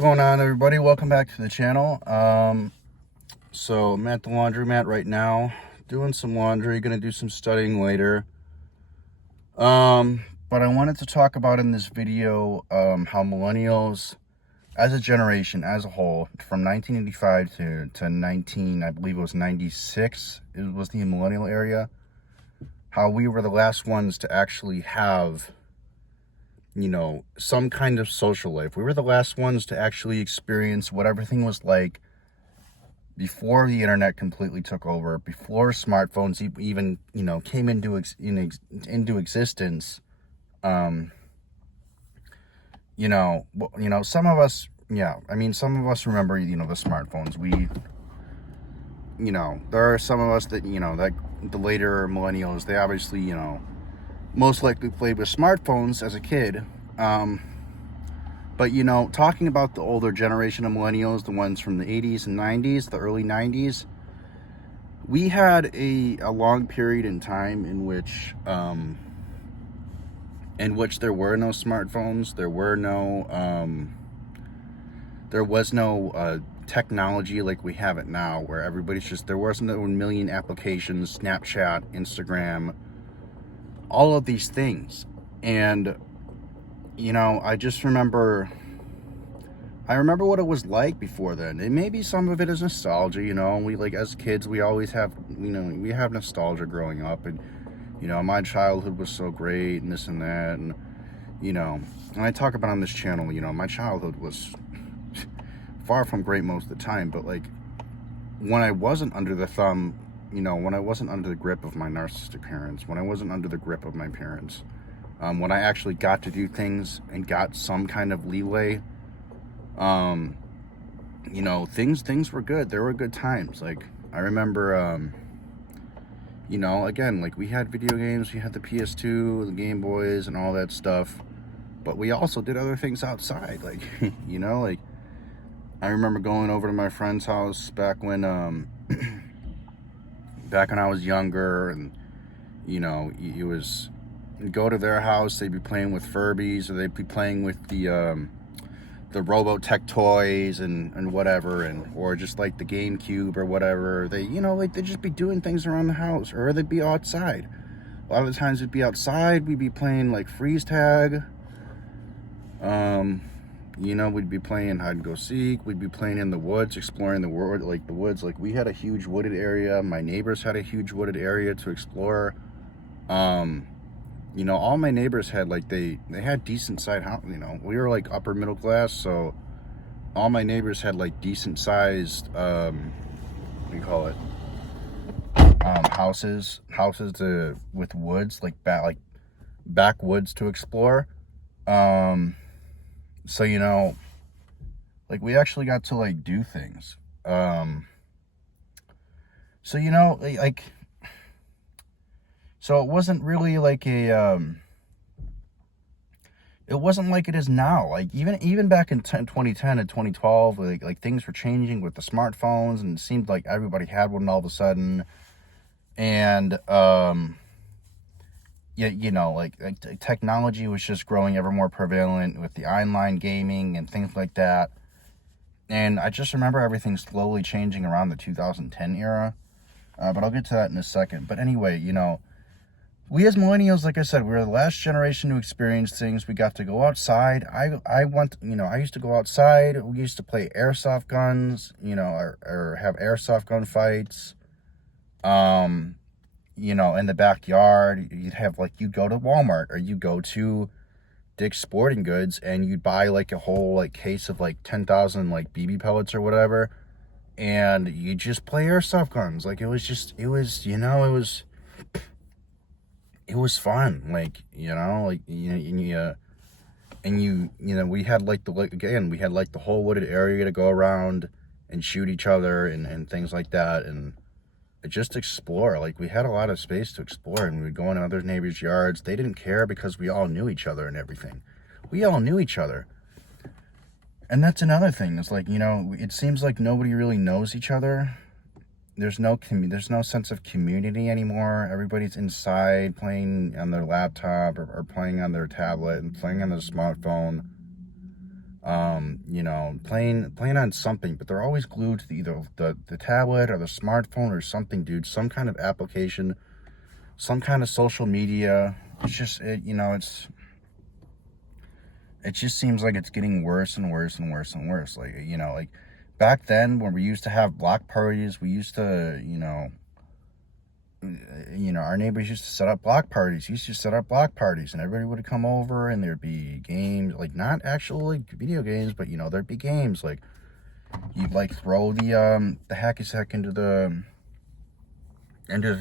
Going on, everybody? Welcome back to the channel. So I'm at the laundromat right now doing some laundry, gonna do some studying later. But I wanted to talk about in this video how millennials as a generation, as a whole, from 1985 to 19, I believe it was 96, it was the millennial area, how we were the last ones to actually have, you know, some kind of social life. We were the last ones to actually experience what everything was like before the internet completely took over, before smartphones even, you know, came into existence. Some of us, some of us remember, you know, the smartphones. There are some of us that, that the later millennials, they obviously, most likely played with smartphones as a kid. But, talking about the older generation of millennials, the ones from the 80s and 90s, the early 90s, we had a long period in time in which there were no smartphones, there was no technology like we have it now, where there wasn't a million applications, Snapchat, Instagram, all of these things. And I remember what it was like before then. And maybe some of it is nostalgia. We, like, as kids, we always have, we have nostalgia growing up, and my childhood was so great and this and that, and and I talk about on this channel, my childhood was far from great most of the time. But like, when I wasn't under the thumb, when I wasn't under the grip of my narcissistic parents, when I wasn't under the grip of my parents, when I actually got to do things and got some kind of leeway, things were good. There were good times. Like, I remember, again, like, we had video games, we had the PS2, the Game Boys, and all that stuff, but we also did other things outside. Like, like, I remember going over to my friend's house back when I was younger, and, you'd go to their house, they'd be playing with Furbies, or they'd be playing with the Robotech toys and whatever, or just like the GameCube or whatever. They'd just be doing things around the house, or they'd be outside. A lot of the times we'd be outside, we'd be playing like freeze tag. We'd be playing hide and go seek. We'd be playing in the woods, exploring the world, like the woods. Like, we had a huge wooded area. My neighbors had a huge wooded area to explore. All my neighbors had, like, they had decent sized house. We were like upper middle class, so all my neighbors had like decent sized, houses with woods, like backwoods to explore. So, like, we actually got to like do things. So, so it wasn't really like it wasn't like it is now. Like, even back in 2010 and 2012, like things were changing with the smartphones, and it seemed like everybody had one all of a sudden. And technology was just growing ever more prevalent with the online gaming and things like that. And I just remember everything slowly changing around the 2010 era. But I'll get to that in a second. But anyway, we as millennials, like I said, we were the last generation to experience things. We got to go outside. I used to go outside. We used to play airsoft guns, or have airsoft gun fights. In the backyard. You'd go to Walmart, or you go to Dick's Sporting Goods, and you'd buy like a whole like case of like 10,000 like BB pellets or whatever, and you just play airsoft guns. Like, it was fun. Like, we had like we had like the whole wooded area to go around and shoot each other and things like that, and just explore. Like, we had a lot of space to explore, and we would go in other neighbors' yards. They didn't care, because we all knew each other and everything. We all knew each other. And that's another thing. It's like, it seems like nobody really knows each other. There's no sense of community anymore. Everybody's inside playing on their laptop, or playing on their tablet, and playing on their smartphone. Playing on something, but they're always glued to either the tablet or the smartphone or something, dude. Some kind of application, some kind of social media. It's just it just seems like it's getting worse and worse and worse and worse. Like back then when we used to have block parties, we used to, our neighbors used to set up block parties. Used to set up block parties, and everybody would come over, and there'd be games, like not actual like video games, but there'd be games like you'd like throw the hacky sack into the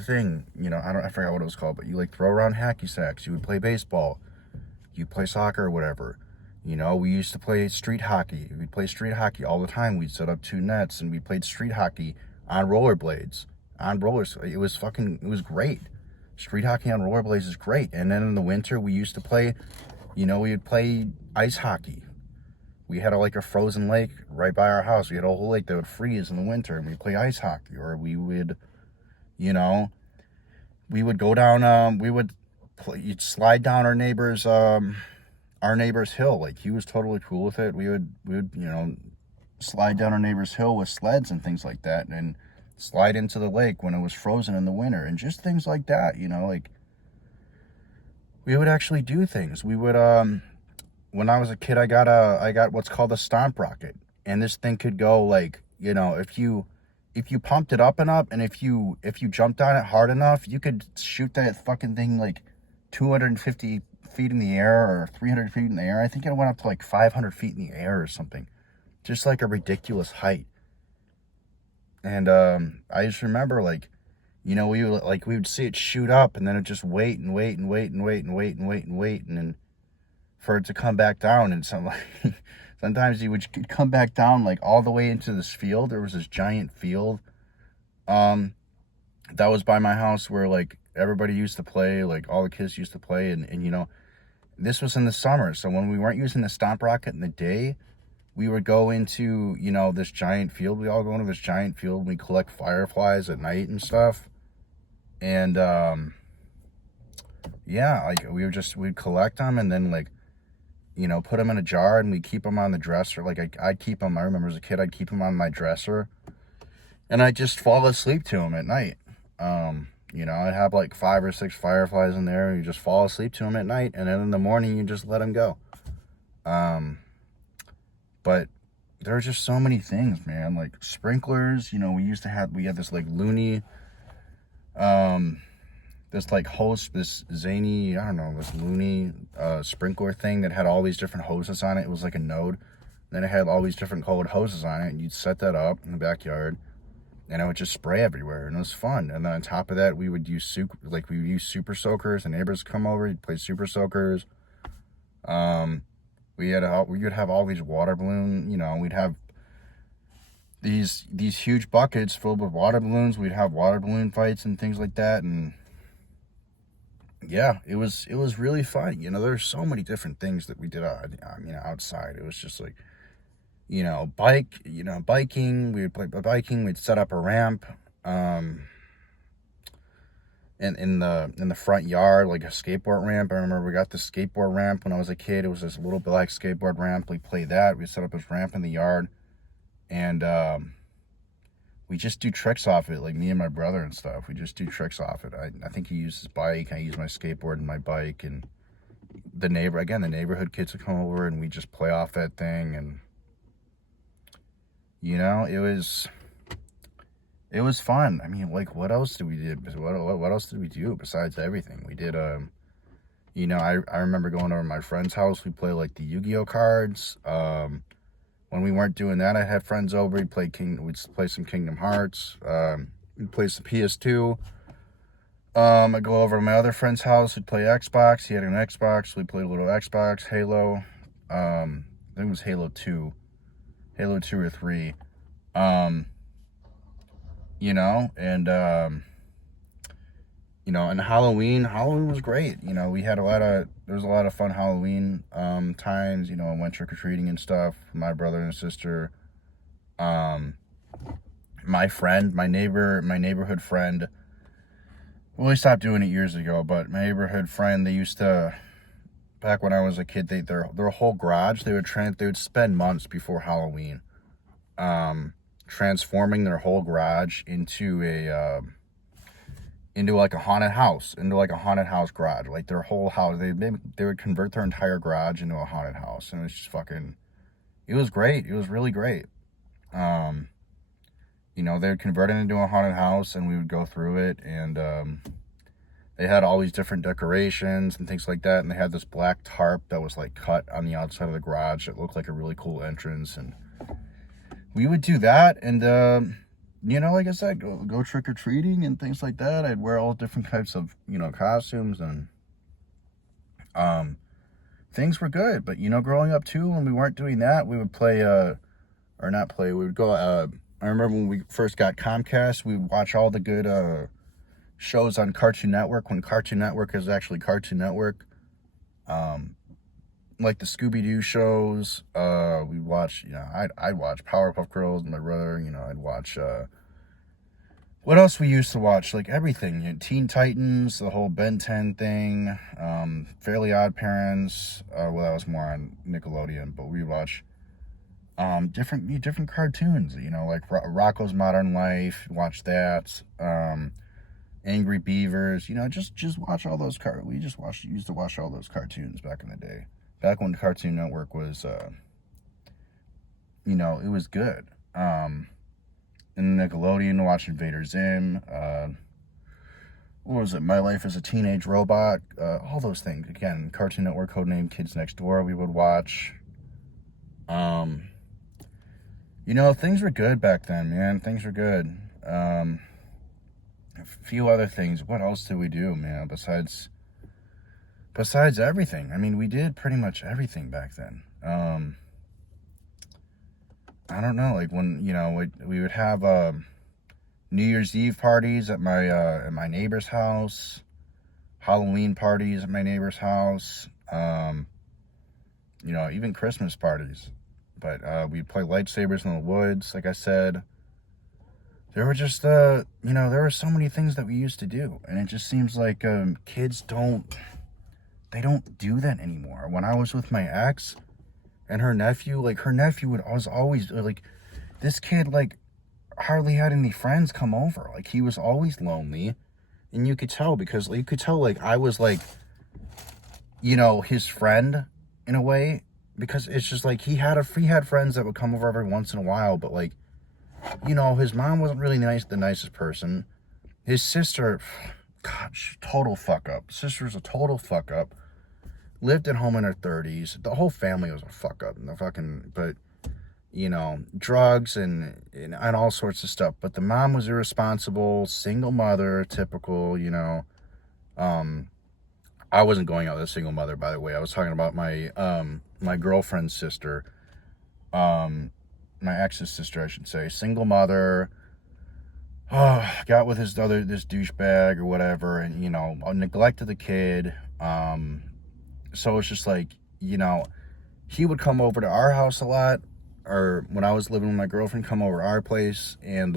thing. I forgot what it was called, but you like throw around hacky sacks. You would play baseball, you play soccer or whatever. We used to play street hockey. We'd play street hockey all the time. We'd set up 2 nets, and we played street hockey on rollerblades, on rollers. It was great. Street hockey on rollerblades is great. And then in the winter, we used to play, we would play ice hockey. We had a frozen lake right by our house. We had a whole lake that would freeze in the winter, and we'd play ice hockey. Or we would, go down, you'd slide down our neighbor's hill. Like, he was totally cool with it. We would slide down our neighbor's hill with sleds and things like that, and slide into the lake when it was frozen in the winter, and just things like that. Like, we would actually do things. We would when I was a kid, I got what's called a stomp rocket, and this thing could go like, if you pumped it up and up, and if you jumped on it hard enough, you could shoot that fucking thing like 250 feet in the air or 300 feet in the air. I think it went up to like 500 feet in the air or something. Just like a ridiculous height. And I just remember we would see it shoot up, and then it just wait and wait and wait and wait and wait and wait and wait, and then for it to come back down. And sometimes you would come back down like all the way into this field. There was this giant field that was by my house where like everybody used to play, like all the kids used to play, and this was in the summer. So when we weren't using the stomp rocket in the day, we would go into, this giant field. We all go into this giant field, and we collect fireflies at night and stuff. And, we'd collect them, and then, put them in a jar, and we'd keep them on the dresser. Like, I'd keep them, I remember as a kid, I'd keep them on my dresser, and I'd just fall asleep to them at night. I'd have like 5 or 6 fireflies in there, and you just fall asleep to them at night, and then in the morning, you just let them go. But there are just so many things, man. Like sprinklers, we had this like loony, this zany, I don't know, this loony sprinkler thing that had all these different hoses on it. It was like a node. Then it had all these different colored hoses on it, and you'd set that up in the backyard, and it would just spray everywhere, and it was fun. And then on top of that, we would use super soakers. The neighbors come over, you'd play super soakers. We would have all these water balloons. We'd have these huge buckets filled with water balloons. We'd have water balloon fights and things like that, and yeah, it was really fun. There's so many different things that we did outside. It was just like, biking. We would play biking. We'd set up a ramp, in the front yard, like a skateboard ramp. I remember we got the skateboard ramp when I was a kid. It was this little black skateboard ramp. We played that. We set up this ramp in the yard, and we just do tricks off it, like me and my brother and stuff. We just do tricks off it. I think he used his bike. I used my skateboard and my bike, and the neighborhood kids would come over, and we just play off that thing. And it was fun. I mean, like, what else did we do? What else did we do besides everything? We did, I remember going over to my friend's house. We play like the Yu-Gi-Oh cards. When we weren't doing that, I had friends over. We'd play some Kingdom Hearts. We'd play some PS2. I'd go over to my other friend's house. We'd play Xbox. He had an Xbox. We'd play a little Xbox, Halo. I think it was Halo 2 or 3. And Halloween was great. We had there was a lot of fun Halloween times. I went trick-or-treating and stuff. My brother and sister, my neighborhood friend. Well, we stopped doing it years ago, but my neighborhood friend, they used to back when I was a kid, their whole garage, they would spend months before Halloween, transforming their whole garage into like a haunted house, garage. Like their whole house, they would convert their entire garage into a haunted house, and it was just fucking. It was great. It was really great. They would convert it into a haunted house, and we would go through it, and they had all these different decorations and things like that, and they had this black tarp that was like cut on the outside of the garage. It looked like a really cool entrance, and we would do that, and like I said, go trick-or-treating and things like that. I'd wear all different types of, costumes, and things were good. But, growing up too, when we weren't doing that, we would play, or not play, we would go, I remember when we first got Comcast, we would watch all the good shows on Cartoon Network, when Cartoon Network is actually Cartoon Network. Like the Scooby-Doo shows, we'd watch, I'd watch Powerpuff Girls with my brother, I'd watch, what else we used to watch? Like everything, Teen Titans, the whole Ben 10 thing, Fairly Odd Parents, that was more on Nickelodeon, but we watch, different cartoons, like Rocko's Modern Life, watch that, Angry Beavers, just watch all those used to watch all those cartoons back in the day. Back when Cartoon Network was, it was good. And Nickelodeon, watching Invader Zim, what was it, My Life as a Teenage Robot, all those things. Again, Cartoon Network, codename Kids Next Door, we would watch. Things were good back then, man. Things were good. A few other things. What else did we do, man, besides everything? I mean, we did pretty much everything back then. I don't know, like when, we would have New Year's Eve parties at my neighbor's house, Halloween parties at my neighbor's house, even Christmas parties. But we'd play lightsabers in the woods, like I said. There were just, there were so many things that we used to do, and it just seems like kids don't do that anymore. When I was with my ex and her nephew was always, like, this kid, like, hardly had any friends come over. Like, he was always lonely, and you could tell, like, I was, like, his friend, in a way, because it's just, like, he had friends that would come over every once in a while, but, like, his mom wasn't really the nicest person. His sister, God, total fuck up. Sister's a total fuck up. Lived at home in her 30s. The whole family was a fuck up. But, drugs and all sorts of stuff. But the mom was irresponsible, single mother, typical, I wasn't going out with a single mother, by the way. I was talking about my girlfriend's sister. My ex's sister, I should say. Single mother. Got with this douchebag or whatever, and, neglected the kid. So it's just like, he would come over to our house a lot, or when I was living with my girlfriend, come over to our place, and,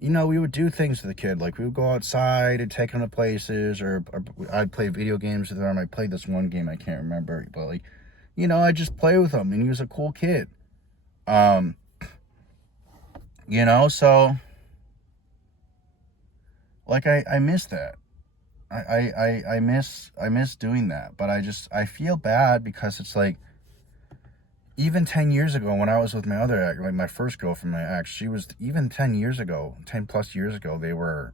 we would do things to the kid. Like, we would go outside and take him to places, or I'd play video games with him. I played this one game, I can't remember, but, like, I'd just play with him, and he was a cool kid. So, like, I miss that. I miss doing that, but I feel bad because it's like, even 10 years ago when I was with my other ex, like my first girlfriend, my ex, she was, even 10 plus years ago, they were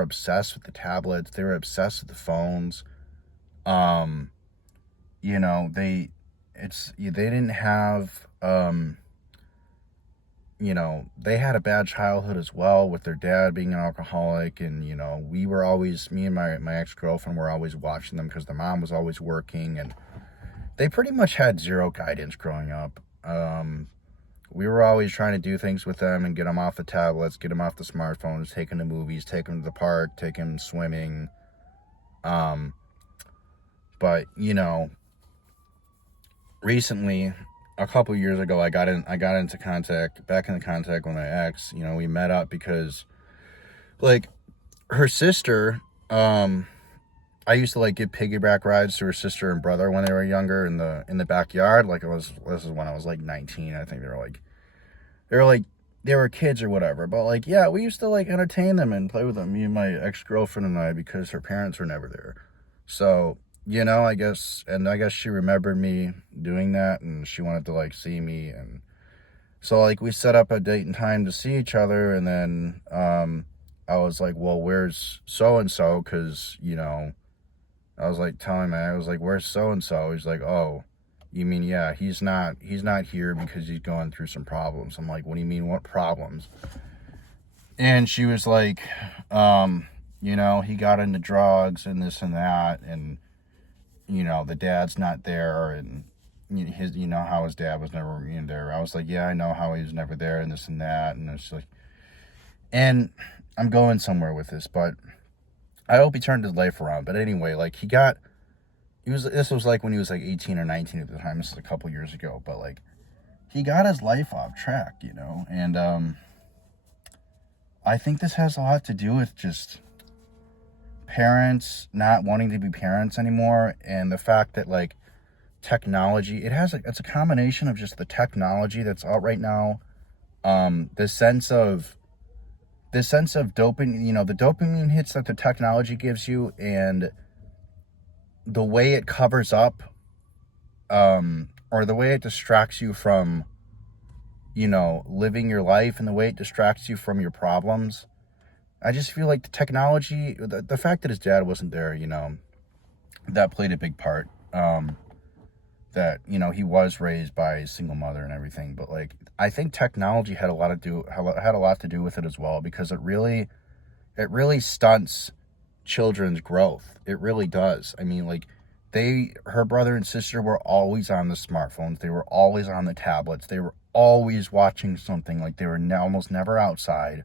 obsessed with the tablets, they were obsessed with the phones. They didn't have, they had a bad childhood as well, with their dad being an alcoholic, and, me and my ex-girlfriend were always watching them because the mom was always working, and they pretty much had zero guidance growing up. We were always trying to do things with them and get them off the tablets, get them off the smartphones, take them to movies, take them to the park, take them swimming. But, recently, a couple years ago, I got into back into contact with my ex. We met up because, like, her sister, I used to like give piggyback rides to her sister and brother when they were younger in the backyard. Like this is when I was like 19. I think they were like they were kids or whatever. But like yeah, we used to like entertain them and play with them. Me and my ex-girlfriend and I, because her parents were never there. So I guess she remembered me doing that, and she wanted to like see me, and so like we set up a date and time to see each other, and then I was like, well, where's so and so? Because I was like telling him, I was like, where's so and so? He's like, oh, you mean yeah, he's not here because he's going through some problems. I'm like, what do you mean, what problems? And she was like, he got into drugs and this and that, and the dad's not there, and how his dad was never there. I was like, yeah, I know how he was never there, and this and that, and it's like, and I'm going somewhere with this, but I hope he turned his life around. But anyway, like this was like when he was like 18 or 19 at the time. This is a couple years ago, but like he got his life off track, and I think this has a lot to do with just parents not wanting to be parents anymore, and the fact that like technology, it's a combination of just the technology that's out right now, the sense of dopamine, the dopamine hits that the technology gives you, and the way it covers up, or the way it distracts you from living your life, and the way it distracts you from your problems. I just feel like the technology, the fact that his dad wasn't there, that played a big part. That he was raised by a single mother and everything, but like I think technology had a lot to do with it as well, because it really stunts children's growth. It really does. I mean, like her brother and sister were always on the smartphones. They were always on the tablets. They were always watching something. Like they were almost never outside.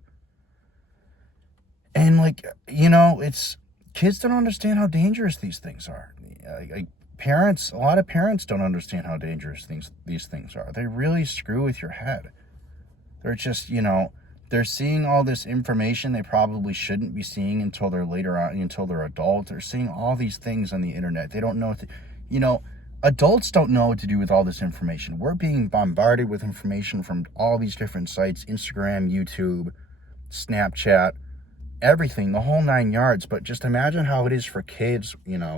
And like, it's kids don't understand how dangerous these things are. Like a lot of parents don't understand how dangerous these things are. They really screw with your head. They're just, they're seeing all this information they probably shouldn't be seeing until they're later on, until they're adults. They're seeing all these things on the internet. They don't know adults don't know what to do with all this information. We're being bombarded with information from all these different sites, Instagram, YouTube, Snapchat, everything, the whole 9 yards. But just imagine how it is for kids,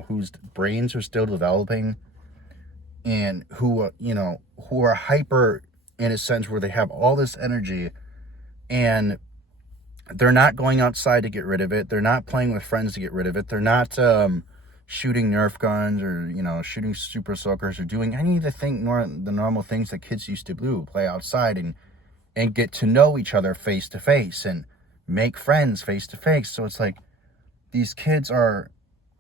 whose brains are still developing, and who are hyper, in a sense, where they have all this energy, and they're not going outside to get rid of it. They're not playing with friends to get rid of it. They're not shooting Nerf guns, or shooting super soakers, or doing any of the normal things that kids used to do, play outside and get to know each other face to face and make friends face to face. So it's like these kids are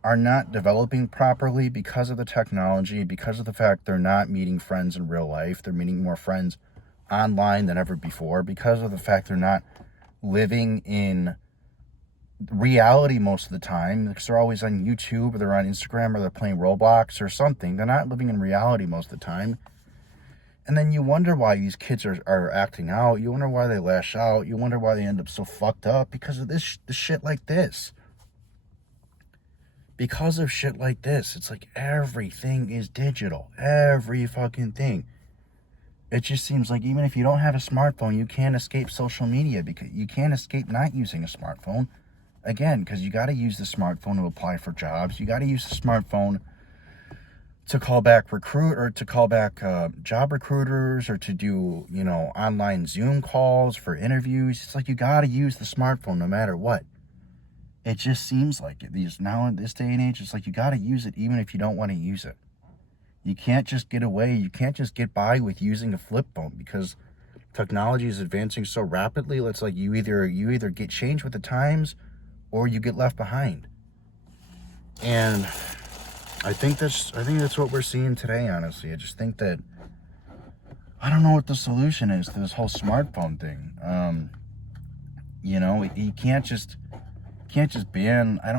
not developing properly because of the technology, because of the fact they're not meeting friends in real life. They're meeting more friends online than ever before, because of the fact they're not living in reality most of the time, because they're always on YouTube, or they're on Instagram, or they're playing Roblox or something. They're not living in reality most of the time. And then you wonder why these kids are acting out. You wonder why they lash out. You wonder why they end up so fucked up, because of this shit like this. Because of shit like this. It's like everything is digital. Every fucking thing. It just seems like even if you don't have a smartphone, you can't escape social media, because you can't escape not using a smartphone. Again, because you got to use the smartphone to apply for jobs. You got to use the smartphone to call back job recruiters, or to do, online Zoom calls for interviews. It's like you got to use the smartphone no matter what. It just seems like it. Now in this day and age, it's like you got to use it even if you don't want to use it. You can't just get away. You can't just get by with using a flip phone, because technology is advancing so rapidly. It's like you either get changed with the times, or you get left behind. And I think that's what we're seeing today, honestly. I just think that I don't know what the solution is to this whole smartphone thing. You can't just ban. I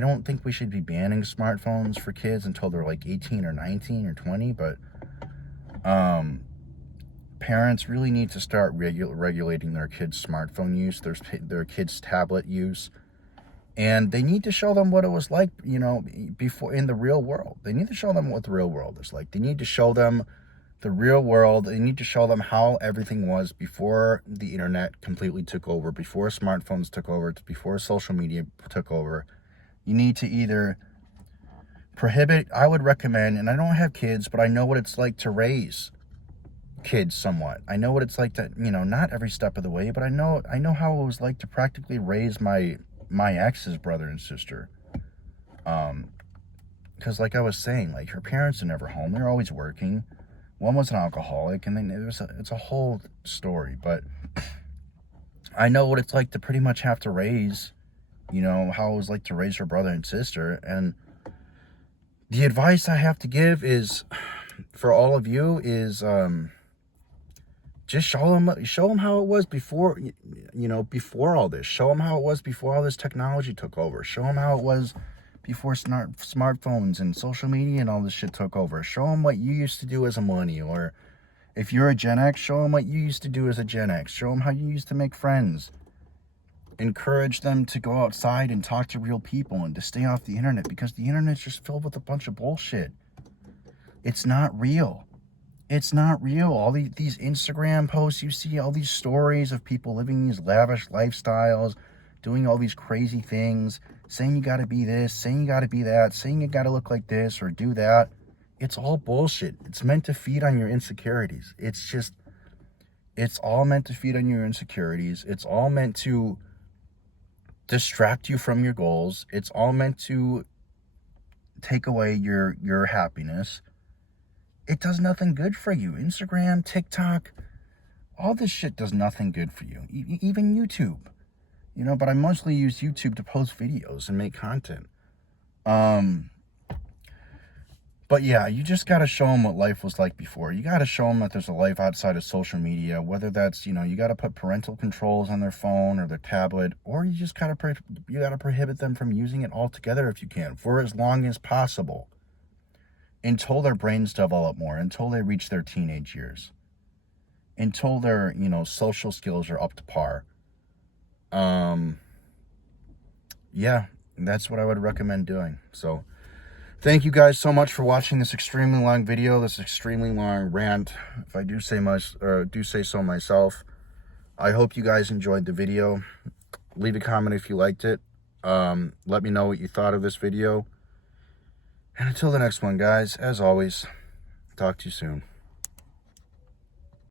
don't think we should be banning smartphones for kids until they're like 18 or 19 or 20, but parents really need to start regulating their kids' smartphone use, their kids' tablet use, And they need to show them what it was like, you know, before in the real world. They need to show them what the real world is like. They need to show them the real world. They need to show them how everything was before the internet completely took over, before smartphones took over, before social media took over. You need to either prohibit, I would recommend, and I don't have kids, but I know what it's like to raise kids somewhat. I know what it's like to, you know, not every step of the way, but I know how it was like to practically raise my ex's brother and sister. Because like I was saying, like her parents are never home. They're always working. One was an alcoholic, and then it's a whole story. But I know what it's like to pretty much have to raise, you know, how it was like to raise her brother and sister. And the advice I have to give is, for all of you, is just show them how it was before, you know, before all this. Show them how it was before all this technology took over. Show them how it was before smartphones and social media and all this shit took over. Show them what you used to do as a millennial, or if you're a Gen X, show them what you used to do as a Gen X. Show them how you used to make friends. Encourage them to go outside and talk to real people and to stay off the internet, because the internet's just filled with a bunch of bullshit. It's not real. It's not real. All these Instagram posts you see, all these stories of people living these lavish lifestyles, doing all these crazy things, saying you got to be this, saying you got to be that, saying you got to look like this or do that. It's all bullshit. It's meant to feed on your insecurities. It's all meant to feed on your insecurities. It's all meant to distract you from your goals. It's all meant to take away your happiness. It does nothing good for you. Instagram, TikTok, all this shit does nothing good for you. Even YouTube, you know, but I mostly use YouTube to post videos and make content. But yeah, you just got to show them what life was like before. You got to show them that there's a life outside of social media, whether that's, you know, you got to put parental controls on their phone or their tablet, or you just got to prohibit them from using it altogether if you can, for as long as possible, until their brains develop more, until they reach their teenage years, until their, you know, social skills are up to par. Yeah, that's what I would recommend doing. So thank you guys so much for watching this extremely long video, this extremely long rant, if I do say so myself. I hope you guys enjoyed the video. Leave a comment if you liked it. Let me know what you thought of this video. And until the next one, guys, as always, talk to you soon.